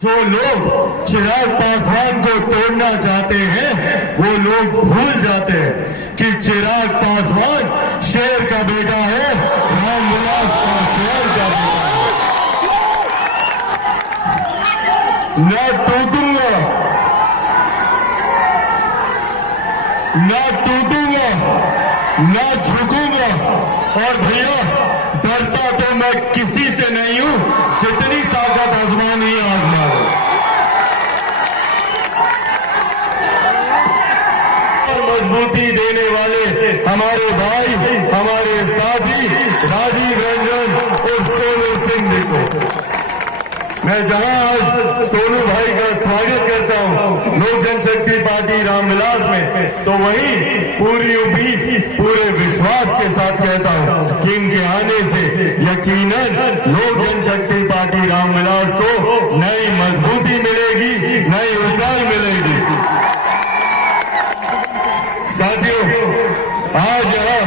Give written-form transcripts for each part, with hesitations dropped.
जो लोग चिराग पासवान को तोड़ना चाहते हैं वो लोग भूल जाते हैं कि चिराग पासवान शेर का बेटा है, रामविलास पासवान का बेटा है। न टूटूंगा, न झुकूंगा। और भैया डरता तो मैं किसी से नहीं हूं, जितनी ताकत आजमानी है आजमा लो। और मजबूती देने वाले हमारे भाई, हमारे साथी राजीव रंजन और सोनू सिंह जी को मैं जहां आज सोनू भाई का स्वागत करता हूं लोक जनशक्ति पार्टी रामविलास में, तो वहीं पूरी यूपी पूरे विश्वास के साथ कहता हूं कि इनके आने से यकीनन लोक जनशक्ति पार्टी रामविलास को नई मजबूती मिलेगी, नई ऊंचाई मिलेगी। साथियों, आज यहाँ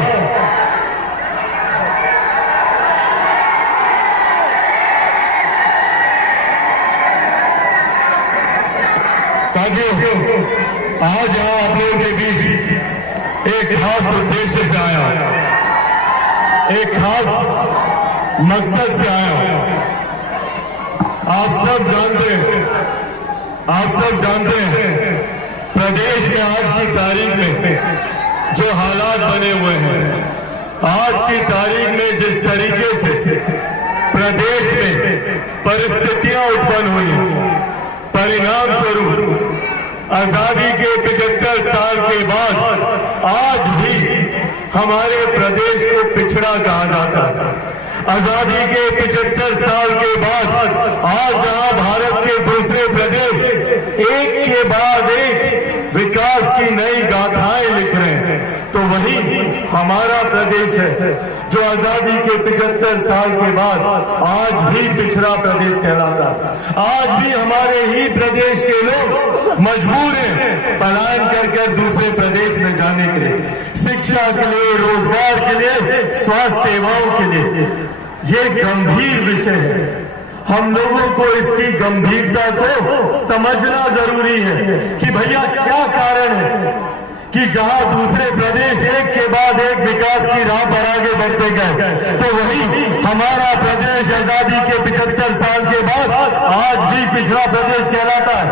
आप लोगों के बीच एक खास उद्देश्य से आया, एक खास मकसद से आया। आप सब जानते हैं प्रदेश में आज की तारीख में जो हालात बने हुए हैं, आज की तारीख में जिस तरीके से प्रदेश में परिस्थितियां उत्पन्न हुई, परिणाम स्वरूप आजादी के 75 साल के बाद आज भी हमारे प्रदेश को पिछड़ा कहा जाता है। आजादी के 75 साल के बाद आज जहां भारत के दूसरे प्रदेश एक के बाद एक विकास की नई गाथाएं लिख रहे हैं, तो वही हमारा प्रदेश है जो आजादी के 75 साल के बाद आज भी पिछड़ा प्रदेश कहलाता है। आज भी हमारे ही प्रदेश के लोग मजबूर हैं पलायन कर दूसरे प्रदेश में जाने के लिए, शिक्षा के लिए, रोजगार के लिए, स्वास्थ्य सेवाओं के लिए। ये गंभीर विषय है, हम लोगों को इसकी गंभीरता को समझना जरूरी है कि भैया क्या कारण है कि जहां दूसरे प्रदेश एक के बाद एक विकास की राह पर आगे बढ़ते गए, तो वही हमारा प्रदेश आजादी के 75 साल के बाद आज भी पिछड़ा प्रदेश कहलाता है।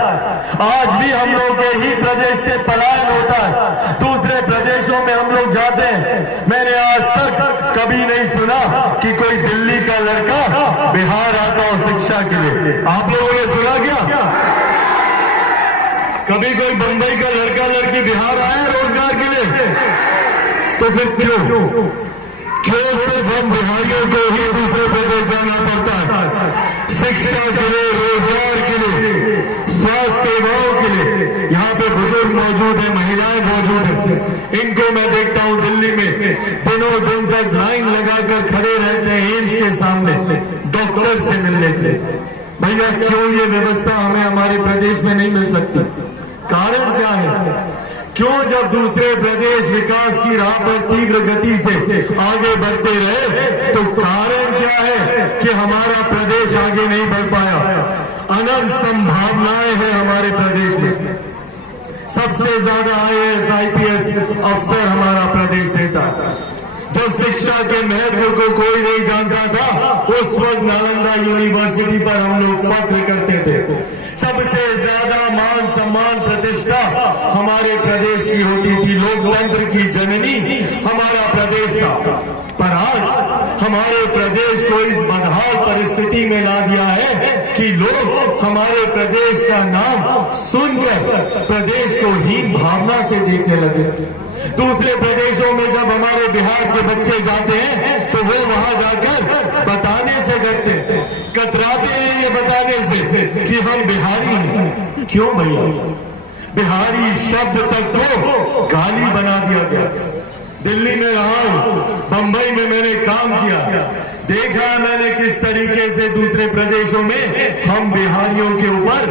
आज भी हम लोग के ही प्रदेश से पलायन होता है, दूसरे प्रदेशों में हम लोग जाते हैं। मैंने आज तक कभी नहीं सुना कि कोई दिल्ली का लड़का बिहार आता हो शिक्षा के लिए। आप लोगों ने सुना क्या? कभी कोई बंबई का लड़का लड़की बिहार आया रोजगार के लिए? तो फिर क्यों सिर्फ हम बिहारियों को ही दूसरे प्रदेश जाना पड़ता है? शिक्षा के लिए, रोजगार के लिए, स्वास्थ्य सेवाओं के लिए। यहाँ पे बुजुर्ग मौजूद है, महिलाएं मौजूद है, इनको मैं देखता हूँ दिल्ली में दिनों दिन तक लाइन लगाकर खड़े रहते हैं एम्स के सामने डॉक्टर से मिलने के लिए। भैया क्यों ये व्यवस्था हमें हमारे प्रदेश में नहीं मिल सकती? कारण क्या है? क्यों जब दूसरे प्रदेश विकास की राह पर तीव्र गति से आगे बढ़ते रहे, तो कारण क्या है कि हमारा प्रदेश आगे नहीं बढ़ पाया? अनंत संभावनाएं हैं हमारे प्रदेश में। सबसे ज्यादा IAS IPS अफसर हमारा प्रदेश देता है। जब शिक्षा के महत्व को कोई नहीं जानता था, उस वक्त नालंदा यूनिवर्सिटी पर हम लोग फख्र करते थे। सबसे ज्यादा मान सम्मान प्रतिष्ठा हमारे प्रदेश की होती थी, लोकतंत्र की जननी हमारा प्रदेश था। पर आज हमारे प्रदेश को इस बदहाल परिस्थिति में ला दिया है कि लोग हमारे प्रदेश का नाम सुनकर प्रदेश को हीन भावना से देखने लगे। दूसरे प्रदेशों में जब हमारे बिहार के बच्चे जाते हैं तो वो वहां जाकर बताने से डरते, कतराते हैं ये बताने से कि हम बिहारी हैं। क्यों भैया? बिहारी शब्द तक को गाली बना दिया गया। दिल्ली में रहा हूं, बंबई में मैंने काम किया, देखा मैंने किस तरीके से दूसरे प्रदेशों में हम बिहारियों के ऊपर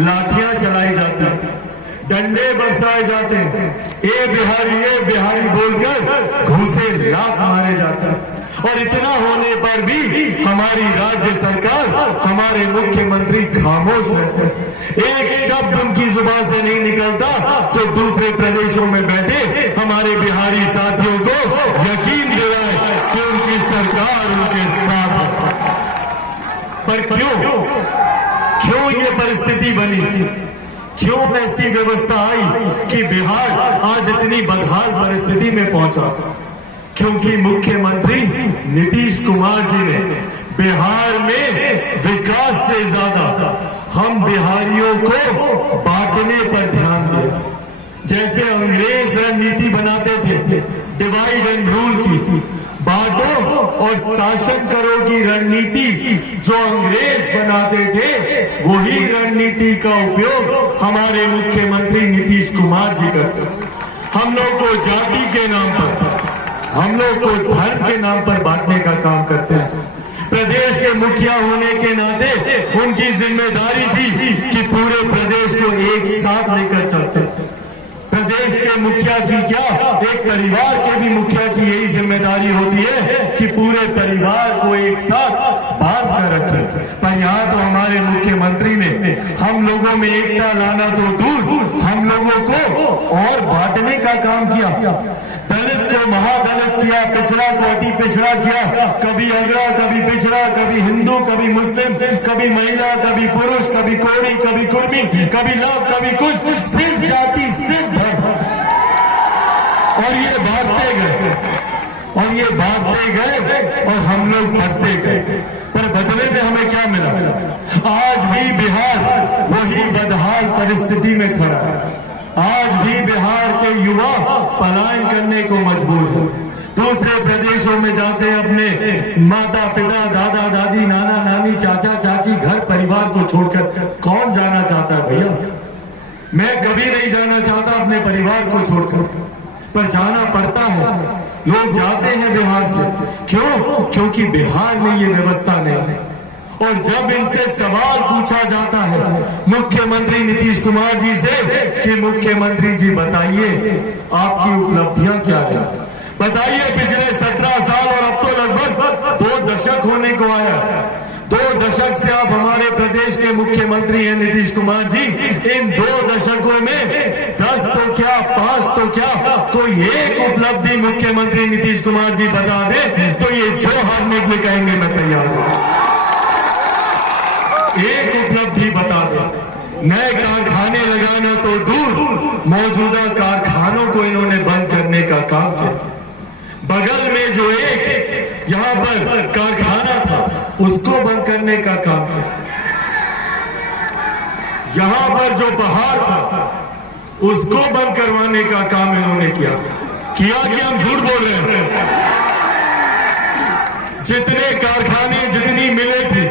लाठियां चलाई जाती हैं, डंडे बरसाए जाते हैं, ए बिहारी बोलकर घूसे लात मारे जाते हैं। और इतना होने पर भी हमारी राज्य सरकार, हमारे मुख्यमंत्री खामोश रहते हैं। एक शब्द उनकी जुबान से नहीं निकलता तो दूसरे प्रदेशों में बैठे हमारे बिहारी साथियों को यकीन दिलाए कि उनकी सरकार उनके साथ है। पर क्यों ये परिस्थिति बनी? क्यों ऐसी व्यवस्था आई कि बिहार आज इतनी बदहाल परिस्थिति में पहुंचा? क्योंकि मुख्यमंत्री नीतीश कुमार जी ने बिहार में विकास से ज्यादा हम बिहारियों को बांटने पर ध्यान दिया। जैसे अंग्रेज रणनीति बनाते थे डिवाइड एंड रूल की, बांटो और शासन करो की रणनीति जो अंग्रेज बनाते थे, वही रणनीति का उपयोग हमारे मुख्यमंत्री नीतीश कुमार जी करते। हम लोग को जाति के नाम पर, हम लोग को धर्म के नाम पर बांटने का काम करते हैं। प्रदेश के मुखिया होने के नाते उनकी जिम्मेदारी थी कि पूरे प्रदेश को एक साथ लेकर चलते। प्रदेश के मुखिया की क्या, एक परिवार के भी मुखिया की यही जिम्मेदारी होती है कि पूरे परिवार को एक साथ बांध कर रखें। पर यहाँ तो हमारे मुख्यमंत्री ने हम लोगों में एकता लाना तो दूर, हम लोगों को और बांटने का काम किया। दलित को महादलित किया, पिछड़ा को अति पिछड़ा किया, कभी अगड़ा, कभी पिछड़ा, कभी हिंदू, कभी मुस्लिम, कभी महिला, कभी पुरुष, कभी कोरी, कभी कुर्मी, कभी लव, कभी कुछ, सिर्फ जाति, सिर्फ धर्म। और ये बांटते गए और ये बांटते गए और हम लोग बढ़ते गए। पर बदले में हमें क्या मिला? आज भी बिहार वही बदहाल परिस्थिति में खड़ा है। आज भी बिहार के युवा पलायन करने को मजबूर है। दूसरे प्रदेशों में जाते अपने माता पिता, दादा दादी, नाना नानी, चाचा चाची, घर परिवार को छोड़कर। कौन जाना चाहता है भैया? मैं कभी नहीं जाना चाहता अपने परिवार को छोड़कर, पर जाना पड़ता है। लोग जाते हैं बिहार से। क्यों? क्योंकि बिहार में ये व्यवस्था नहीं है। और जब इनसे सवाल पूछा जाता है मुख्यमंत्री नीतीश कुमार जी से कि मुख्यमंत्री जी बताइए आपकी उपलब्धियां क्या रही, बताइए पिछले 17 साल और अब तो लगभग 2 दशक होने को आया। 2 दशक से आप हमारे प्रदेश के मुख्यमंत्री हैं नीतीश कुमार जी। इन 2 दशकों में 10 तो क्या, 5 तो क्या, कोई एक उपलब्धि मुख्यमंत्री नीतीश कुमार जी बता दे तो ये जो हारने के लिए कहेंगे मैं तैयार हूं। एक उपलब्धि बता दे। नए कारखाने लगाना तो दूर, मौजूदा कारखानों को इन्होंने बंद करने का काम किया। बगल में जो एक यहाँ पर कारखाना था उसको बंद करने का काम किया। यहाँ पर जो पहाड़ था उसको बंद करवाने का काम इन्होंने किया कि हम झूठ बोल रहे हैं? जितने कारखाने, जितनी मिलें थी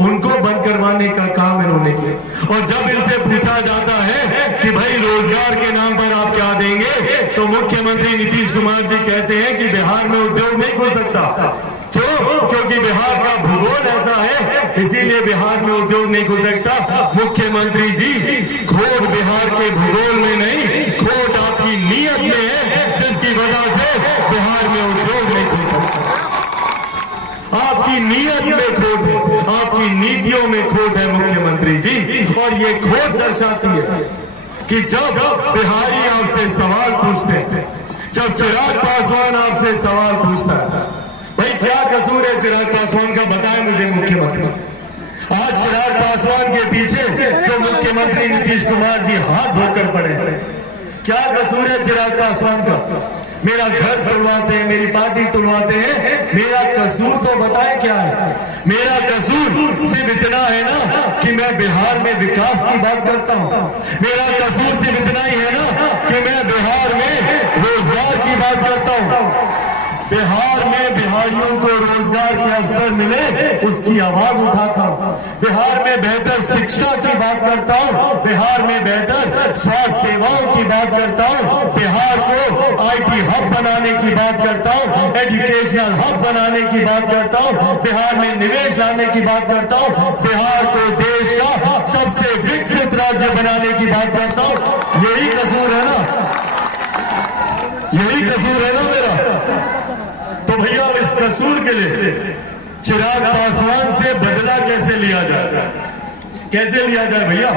उनको बंद करवाने का काम इन्होंने किया। और जब इनसे पूछा जाता है कि भाई रोजगार के नाम पर आप क्या देंगे, तो मुख्यमंत्री नीतीश कुमार जी कहते हैं कि बिहार में उद्योग नहीं खुल सकता। क्यों? क्योंकि बिहार का भूगोल ऐसा है, इसीलिए बिहार में उद्योग नहीं खुल सकता। मुख्यमंत्री जी, खोट बिहार के भूगोल में नहीं, खोट आपकी नीयत में है, जिसकी वजह से बिहार में उद्योग नहीं खुल सकता। आपकी नीयत में खोट है, आपकी नीतियों में खोट है मुख्यमंत्री जी। और ये खोट दर्शाती है कि जब बिहारी आपसे सवाल पूछते हैं, जब चिराग पासवान आपसे सवाल पूछता है, भाई क्या कसूर है चिराग पासवान का, बताएं मुझे मुख्यमंत्री। आज चिराग पासवान के पीछे जो मुख्यमंत्री नीतीश कुमार जी हाथ धोकर पड़े, क्या कसूर है चिराग पासवान का? मेरा घर तुलवाते हैं, मेरी पार्टी तुलवाते हैं, मेरा कसूर तो बताएं क्या है? मेरा कसूर सिर्फ इतना है ना कि मैं बिहार में विकास की बात करता हूं। मेरा कसूर सिर्फ इतना ही है ना कि मैं बिहार में रोजगार की बात करता हूं। बिहार में बिहारियों को रोजगार के अवसर मिले उसकी आवाज उठाता हूं। बिहार में बेहतर शिक्षा की बात करता हूं, बिहार में बेहतर स्वास्थ्य सेवाओं की बात करता हूं, बिहार को आईटी हब बनाने की बात करता हूं, एजुकेशनल हब बनाने की बात करता हूं, बिहार में निवेश लाने की बात करता हूं, बिहार को देश का सबसे विकसित राज्य बनाने की बात करता हूं। यही कसूर है ना, यही कसूर है ना मेरा? तो भैया इस कसूर मंसूर के लिए चिराग पासवान से बदला कैसे लिया जाए, कैसे लिया जाए भैया।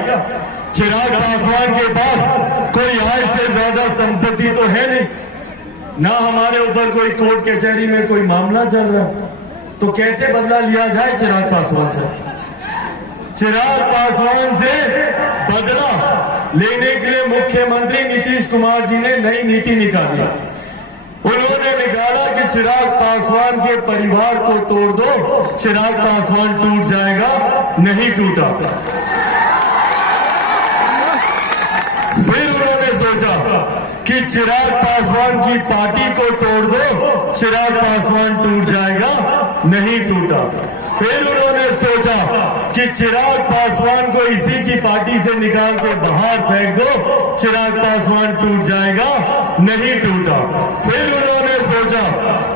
चिराग पासवान के पास कोई आय से ज्यादा संपत्ति तो है नहीं, ना हमारे ऊपर कोई कोर्ट कचहरी में कोई मामला चल रहा, तो कैसे बदला लिया जाए चिराग पासवान से। चिराग पासवान से बदला लेने के लिए मुख्यमंत्री नीतीश कुमार जी ने नई नीति निकाली। उन्होंने निकाला कि चिराग पासवान के परिवार को तोड़ दो, चिराग पासवान टूट जाएगा, नहीं टूटा। फिर उन्होंने सोचा कि चिराग पासवान की पार्टी को तोड़ दो, चिराग पासवान टूट जाएगा, नहीं टूटा। फिर उन्होंने सोचा कि चिराग पासवान को इसी की पार्टी से निकाल के बाहर फेंक दो, चिराग पासवान टूट जाएगा, नहीं टूटा। फिर उन्होंने सोचा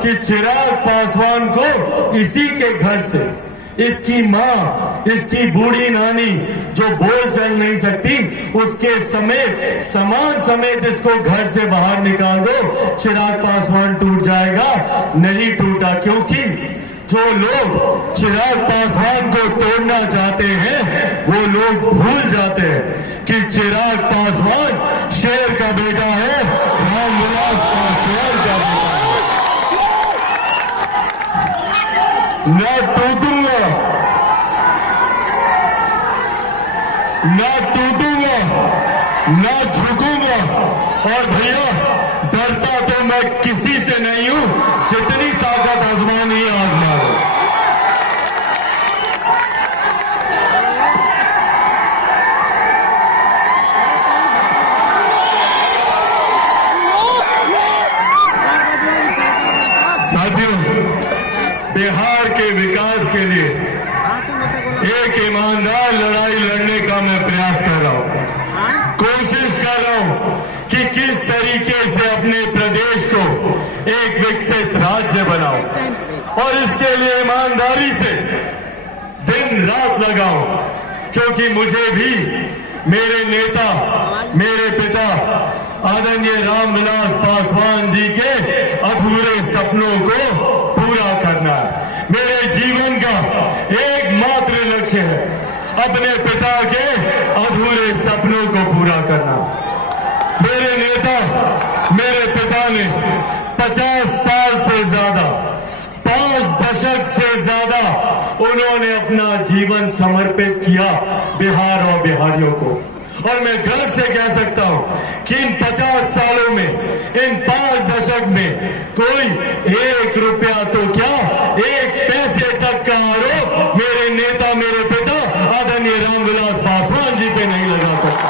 कि चिराग पासवान को इसी के घर से इसकी मां, इसकी बूढ़ी नानी जो बोल चल नहीं सकती, उसके समेत सामान समेत इसको घर से बाहर निकाल दो, चिराग पासवान टूट जाएगा, नहीं टूटा। क्योंकि जो लोग चिराग पासवान को तोड़ना चाहते हैं वो लोग भूल जाते हैं कि चिराग पासवान शेर का बेटा है, रामविलास पासवान का बेटा है। न टूटूंगा, न टूटूंगा, न झुकूंगा। और भैया डरता तो मैं किसी से नहीं हूं, जितनी ताकत आजमानी है आजमा लो। साथियों, बिहार के विकास के लिए एक ईमानदार लड़ाई लड़ने का मैं प्रयास कर रहा हूं, कोशिश कर रहा हूं कि किस तरीके से अपने प्रदेश को एक विकसित राज्य बनाऊं, और इसके लिए ईमानदारी से दिन रात लगाऊं। क्योंकि मुझे भी मेरे नेता, मेरे पिता आदरणीय रामविलास पासवान जी के अधूरे सपनों को पूरा करना है। मेरे जीवन का एकमात्र लक्ष्य है अपने पिता के अधूरे सपनों को पूरा करना। मेरे नेता, मेरे पिता ने 50 साल से ज्यादा, 5 दशक से ज्यादा उन्होंने अपना जीवन समर्पित किया बिहार और बिहारियों को। और मैं गर्व से कह सकता हूं कि इन 50 सालों में, इन 5 दशक में कोई 1 रुपया तो क्या, 1 पैसे तक का आरोप मेरे नेता, मेरे पिता आदरणीय रामविलास पासवान जी पे नहीं लगा सकता।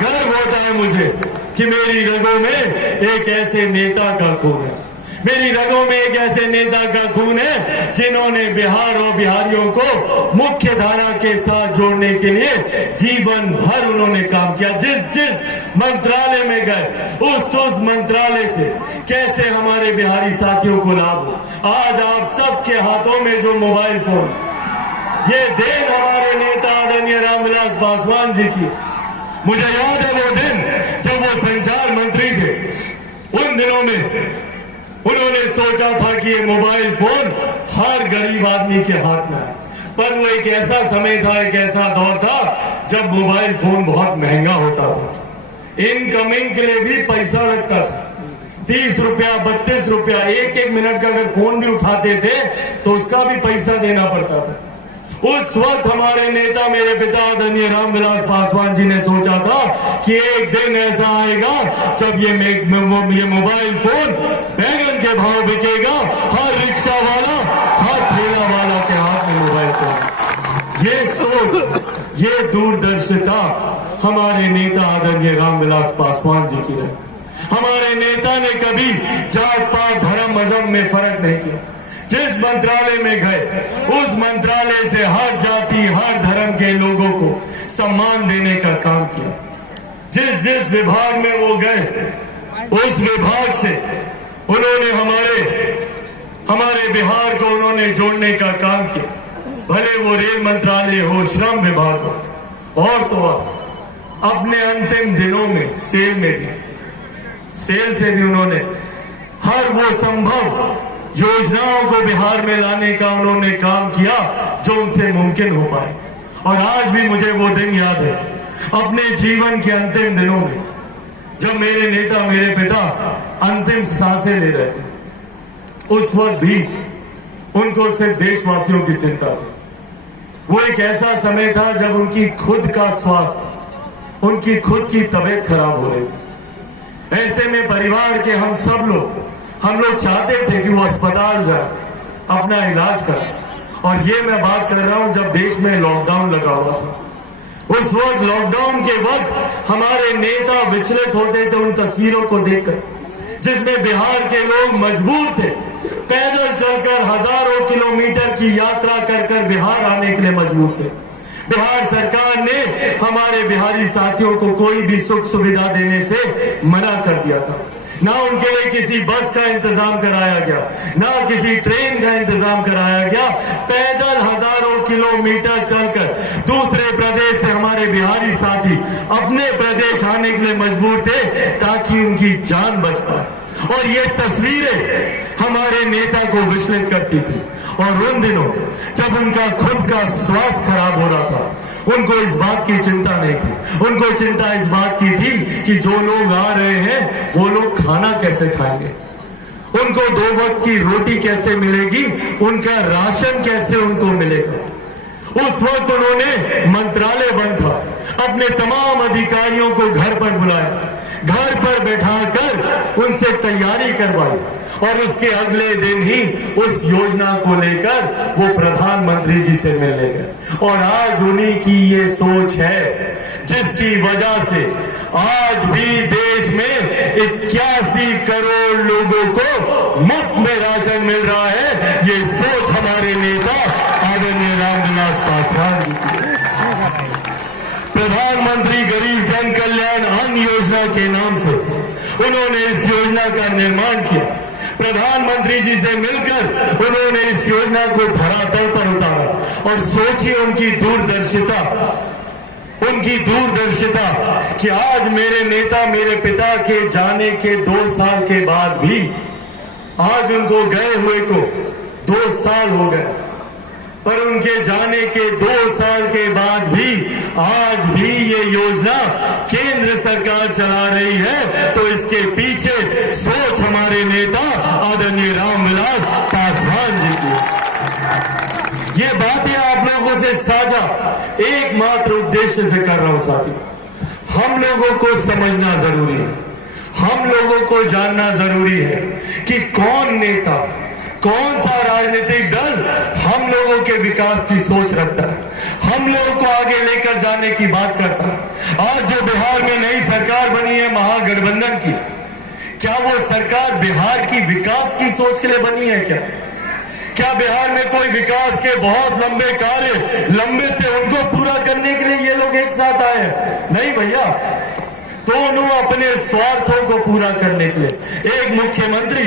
गर्व होता है मुझे कि मेरी रगों में एक ऐसे नेता का खून है, मेरी रगों में एक ऐसे नेता का खून है जिन्होंने बिहार और बिहारियों को मुख्य धारा के साथ जोड़ने के लिए जीवन भर उन्होंने काम किया। जिस मंत्रालय में गए उस मंत्रालय से कैसे हमारे बिहारी साथियों को लाभ हो। आज आप सबके हाथों में जो मोबाइल फोन, ये देन हमारे नेता आदरणीय रामविलास पासवान जी की। मुझे याद है वो दिन जब वो संचार मंत्री थे, उन दिनों में उन्होंने सोचा था कि ये मोबाइल फोन हर गरीब आदमी के हाथ में है। पर वो एक ऐसा समय था, एक ऐसा दौर था जब मोबाइल फोन बहुत महंगा होता था, इनकमिंग के लिए भी पैसा लगता था। 30 रुपया, 32 रुपया, एक मिनट का अगर फोन भी उठाते थे तो उसका भी पैसा देना पड़ता था। उस वक्त हमारे नेता, मेरे पिता आदरणीय रामविलास पासवान जी ने सोचा था कि एक दिन ऐसा आएगा जब ये मोबाइल फोन बैंगन के भाव बिकेगा, हर रिक्शा वाला, हर ठेला वाला के हाथ में मोबाइल फोन। ये सोच, ये दूरदर्शिता हमारे नेता आदरणीय रामविलास पासवान जी की रही। हमारे नेता ने कभी जात पात धर्म मजहब में फर्क नहीं किया। जिस मंत्रालय में गए उस मंत्रालय से हर जाति, हर धर्म के लोगों को सम्मान देने का काम किया। जिस विभाग में वो गए उस विभाग से उन्होंने हमारे बिहार को उन्होंने जोड़ने का काम किया। भले वो रेल मंत्रालय हो, श्रम विभाग हो, और तो अपने अंतिम दिनों में सेल से भी उन्होंने हर वो संभव योजनाओं को बिहार में लाने का उन्होंने काम किया जो उनसे मुमकिन हो पाए। और आज भी मुझे वो दिन याद है, अपने जीवन के अंतिम दिनों में, जब मेरे नेता, मेरे पिता अंतिम सांसें ले रहे थे। उस वक्त भी उनको सिर्फ देशवासियों की चिंता थी। वो एक ऐसा समय था जब उनकी खुद का स्वास्थ्य, उनकी खुद की तबीयत खराब हो रही थी। ऐसे में परिवार के हम लोग चाहते थे कि वो अस्पताल जाए, अपना इलाज कराए। और ये मैं बात कर रहा हूं जब देश में लॉकडाउन लगा हुआ था। उस वक्त, लॉकडाउन के वक्त, हमारे नेता विचलित होते थे उन तस्वीरों को देखकर, जिसमें बिहार के लोग मजबूर थे पैदल चलकर हजारों किलोमीटर की यात्रा कर बिहार आने के लिए मजबूर थे। बिहार सरकार ने हमारे बिहारी साथियों को कोई भी सुख सुविधा देने से मना कर दिया था। ना उनके लिए किसी बस का इंतजाम कराया गया, ना किसी ट्रेन का इंतजाम कराया गया। पैदल हजारों किलोमीटर चलकर दूसरे प्रदेश से हमारे बिहारी साथी अपने प्रदेश आने के लिए मजबूर थे ताकि उनकी जान बच पाए। और ये तस्वीरें हमारे नेता को विचलित करती थी। और उन दिनों जब उनका खुद का स्वास्थ्य खराब हो रहा था, उनको इस बात की चिंता नहीं थी। उनको चिंता इस बात की थी कि जो लोग आ रहे हैं वो लोग खाना कैसे खाएंगे, उनको 2 वक्त की रोटी कैसे मिलेगी, उनका राशन कैसे उनको मिलेगा। उस वक्त उन्होंने, मंत्रालय बंद था, अपने तमाम अधिकारियों को घर पर बुलाया, घर पर बैठाकर उनसे तैयारी करवाई और उसके अगले दिन ही उस योजना को लेकर वो प्रधानमंत्री जी से मिलने गए। और आज उन्हीं की ये सोच है जिसकी वजह से आज भी देश में 81 करोड़ लोगों को मुफ्त में राशन मिल रहा है। ये सोच हमारे नेता आदरणीय रामविलास पासवान जी की। प्रधानमंत्री गरीब जन कल्याण अन्न योजना के नाम से उन्होंने इस योजना का निर्माण किया। प्रधानमंत्री जी से मिलकर उन्होंने इस योजना को धरातल पर उतारा। और सोचिए उनकी दूरदर्शिता कि आज मेरे नेता, मेरे पिता के जाने के 2 साल के बाद भी, आज उनको गए हुए को 2 साल हो गए, पर उनके जाने के 2 साल के बाद भी आज भी ये योजना केंद्र सरकार चला रही है। तो इसके पीछे सोच हमारे नेता आदरणीय रामविलास पासवान जी की। ये बातें आप लोगों से साझा एकमात्र उद्देश्य से कर रहा हूं साथी। हम लोगों को समझना जरूरी है, हम लोगों को जानना जरूरी है कि कौन नेता, कौन सा राजनीतिक दल हम लोगों के विकास की सोच रखता है, हम लोगों को आगे लेकर जाने की बात करता है। आज जो बिहार में नई सरकार बनी है महागठबंधन की, क्या वो सरकार बिहार की विकास की सोच के लिए बनी है? क्या बिहार में कोई विकास के बहुत लंबे कार्य लंबे थे, उनको पूरा करने के लिए ये लोग एक साथ आए? नहीं भैया, दोनों अपने स्वार्थों को पूरा करने के लिए। एक मुख्यमंत्री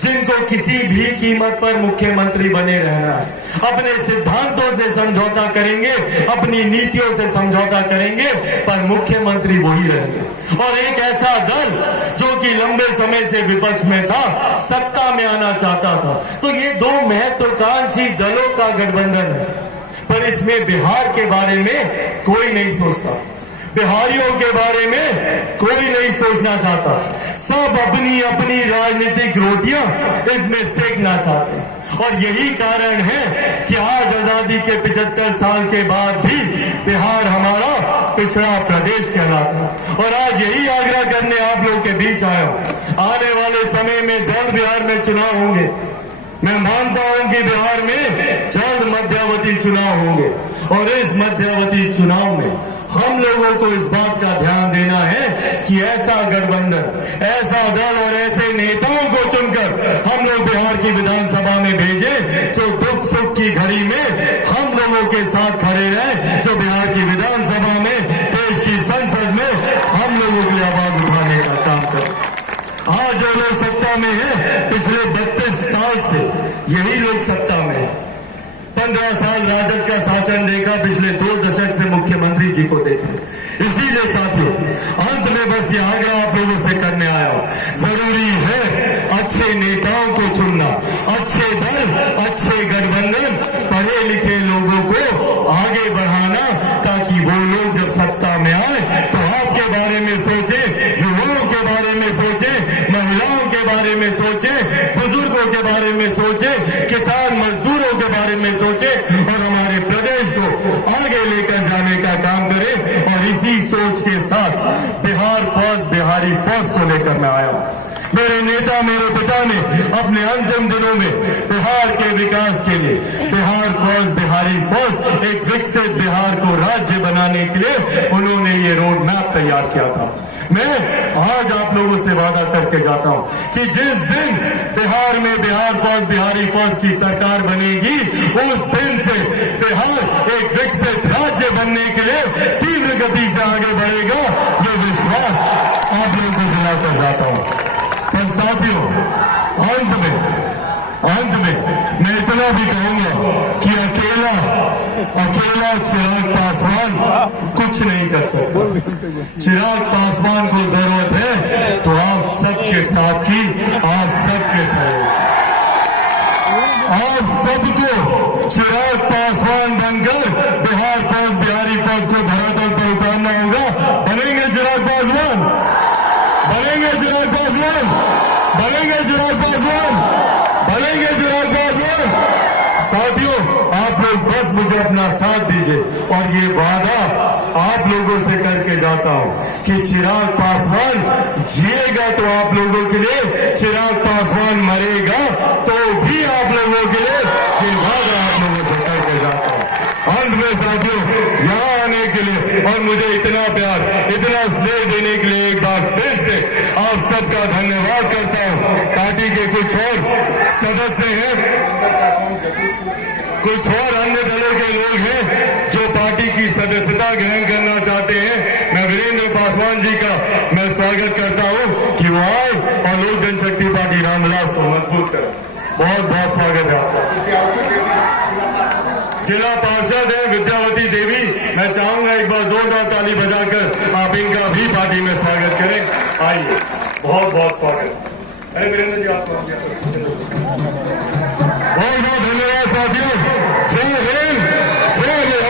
जिनको किसी भी कीमत पर मुख्यमंत्री बने रहना है, अपने सिद्धांतों से समझौता करेंगे, अपनी नीतियों से समझौता करेंगे, पर मुख्यमंत्री वही रहेंगे। और एक ऐसा दल जो कि लंबे समय से विपक्ष में था, सत्ता में आना चाहता था। तो ये 2 महत्वाकांक्षी दलों का गठबंधन है। पर इसमें बिहार के बारे में कोई नहीं सोचता, बिहारियों के बारे में कोई नहीं सोचना चाहता। सब अपनी अपनी राजनीतिक रोटियां इसमें सेकना चाहते हैं। और यही कारण है कि आज आजादी के 75 साल के बाद भी बिहार हमारा पिछड़ा प्रदेश कहलाता है। और आज यही आग्रह करने आप लोग के बीच आया हूं। आने वाले समय में जल्द बिहार में चुनाव होंगे। मैं मानता हूं कि बिहार में जल्द मध्यावधि चुनाव होंगे और इस मध्यावधि चुनाव में हम लोगों को इस बात का ध्यान देना है कि ऐसा गठबंधन, ऐसा दल और ऐसे नेताओं को चुनकर हम लोग बिहार की विधानसभा में भेजें जो दुख सुख की घड़ी में हम लोगों के साथ खड़े रहे, जो बिहार की विधानसभा में, देश की संसद में हम लोगों की आवाज उठाने का काम करें। आज जो लोग सत्ता में है, पिछले 32 साल से यही लोग सत्ता में है। 15 साल राजद का शासन देखा, पिछले 2 दशक से मुख्यमंत्री जी को देखा। इसीलिए साथियों, अंत में बस ये आग्रह आप लोगों से करने आया हूं, जरूरी है अच्छे नेताओं को चुनना, सोच के साथ बिहार फर्स्ट, बिहारी फर्स्ट को लेकर मैं आया हूं। मेरे नेता, मेरे पिता ने अपने अंतिम दिनों में बिहार के विकास के लिए बिहार फर्स्ट, बिहारी फर्स्ट, एक विकसित बिहार को राज्य बनाने के लिए उन्होंने ये रोड मैप तैयार किया था। मैं आज आप लोगों से वादा करके जाता हूं कि जिस दिन बिहार में बिहार फर्स्ट, बिहारी फर्स्ट की सरकार बनेगी, उस दिन से बिहार एक विकसित राज्य बनने के लिए तीव्र गति से आगे बढ़ेगा। ये विश्वास आप लोगों को दिलाकर जाता हूं। पर साथियों, अंत में मैं इतना भी कहूंगा कि अकेला चिराग पासवान कुछ नहीं कर सकता। चिराग पासवान को जरूरत है तो आप सबके साथ की, आप सबके सहयोग, आप सबको चिराग पासवान बनकर बिहार फर्स्ट, बिहारी फर्स्ट को धरातल पर उतारना होगा। बनेंगे चिराग पासवान, बनेंगे चिराग पासवान, बनेंगे चिराग पासवान, बनेंगे चिराग पासवान। साथियों, आप लोग बस मुझे अपना साथ दीजिए और ये वादा आप लोगों से करके जाता हूं कि चिराग पासवान जिएगा तो आप लोगों के लिए, चिराग पासवान मरेगा तो भी आप लोगों के लिए, ये वादा आप लोगों से करके जाता हूं। अंत में साथियों, यहाँ आने के लिए और मुझे इतना प्यार, इतना स्नेह देने के लिए एक बार फिर से आप सबका धन्यवाद करता हूं। पार्टी के कुछ और सदस्य हैं, कुछ और अन्य दलों के लोग हैं जो पार्टी की सदस्यता ग्रहण करना चाहते हैं। मैं वीरेंद्र पासवान जी का मैं स्वागत करता हूं कि वो आए और लोक जनशक्ति पार्टी रामविलास को मजबूत करें। बहुत बहुत स्वागत है आपका। जिला पार्षद है विद्यावती देवी, मैं चाहूंगा एक बार जोरदार ताली बजाकर आप इनका भी पार्टी में स्वागत करें। आइए, बहुत बहुत स्वागत। अरे वीरेंद्र जी, आपको बहुत बहुत धन्यवाद साथियों। जय हिंद, जय बिहार।